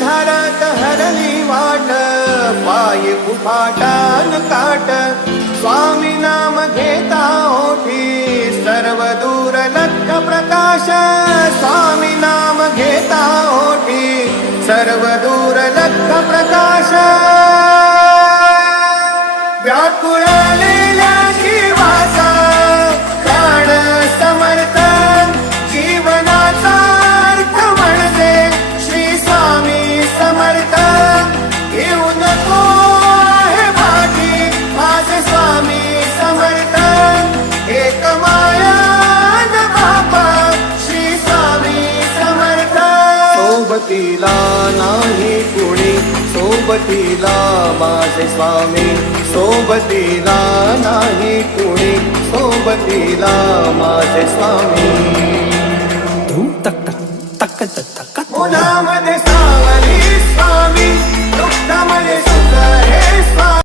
अंधारात हरली वाट, पाय कुफाटान काट, स्वामी नाम घेता ओठी, सर्व दूर लख प्रकाश, स्वामी नाम घेता ओठी, सर्व दूर लख प्रकाश. व्याकुळलेल्या जीवाचा प्राण समर्थ, जीवनाचा अर्थ म्हणजे श्री स्वामी समर्थ. येऊ नको आहे पाठी माझे स्वामी समर्थ, एक माया न बापा श्री स्वामी समर्थ. सोबतीला नाही कुणी, सोबतीला माझे स्वामी, सोबतीला नाही कुणी, सोबतीला माझे स्वामी. धूम तक तक तक तक तक. मुलामध्ये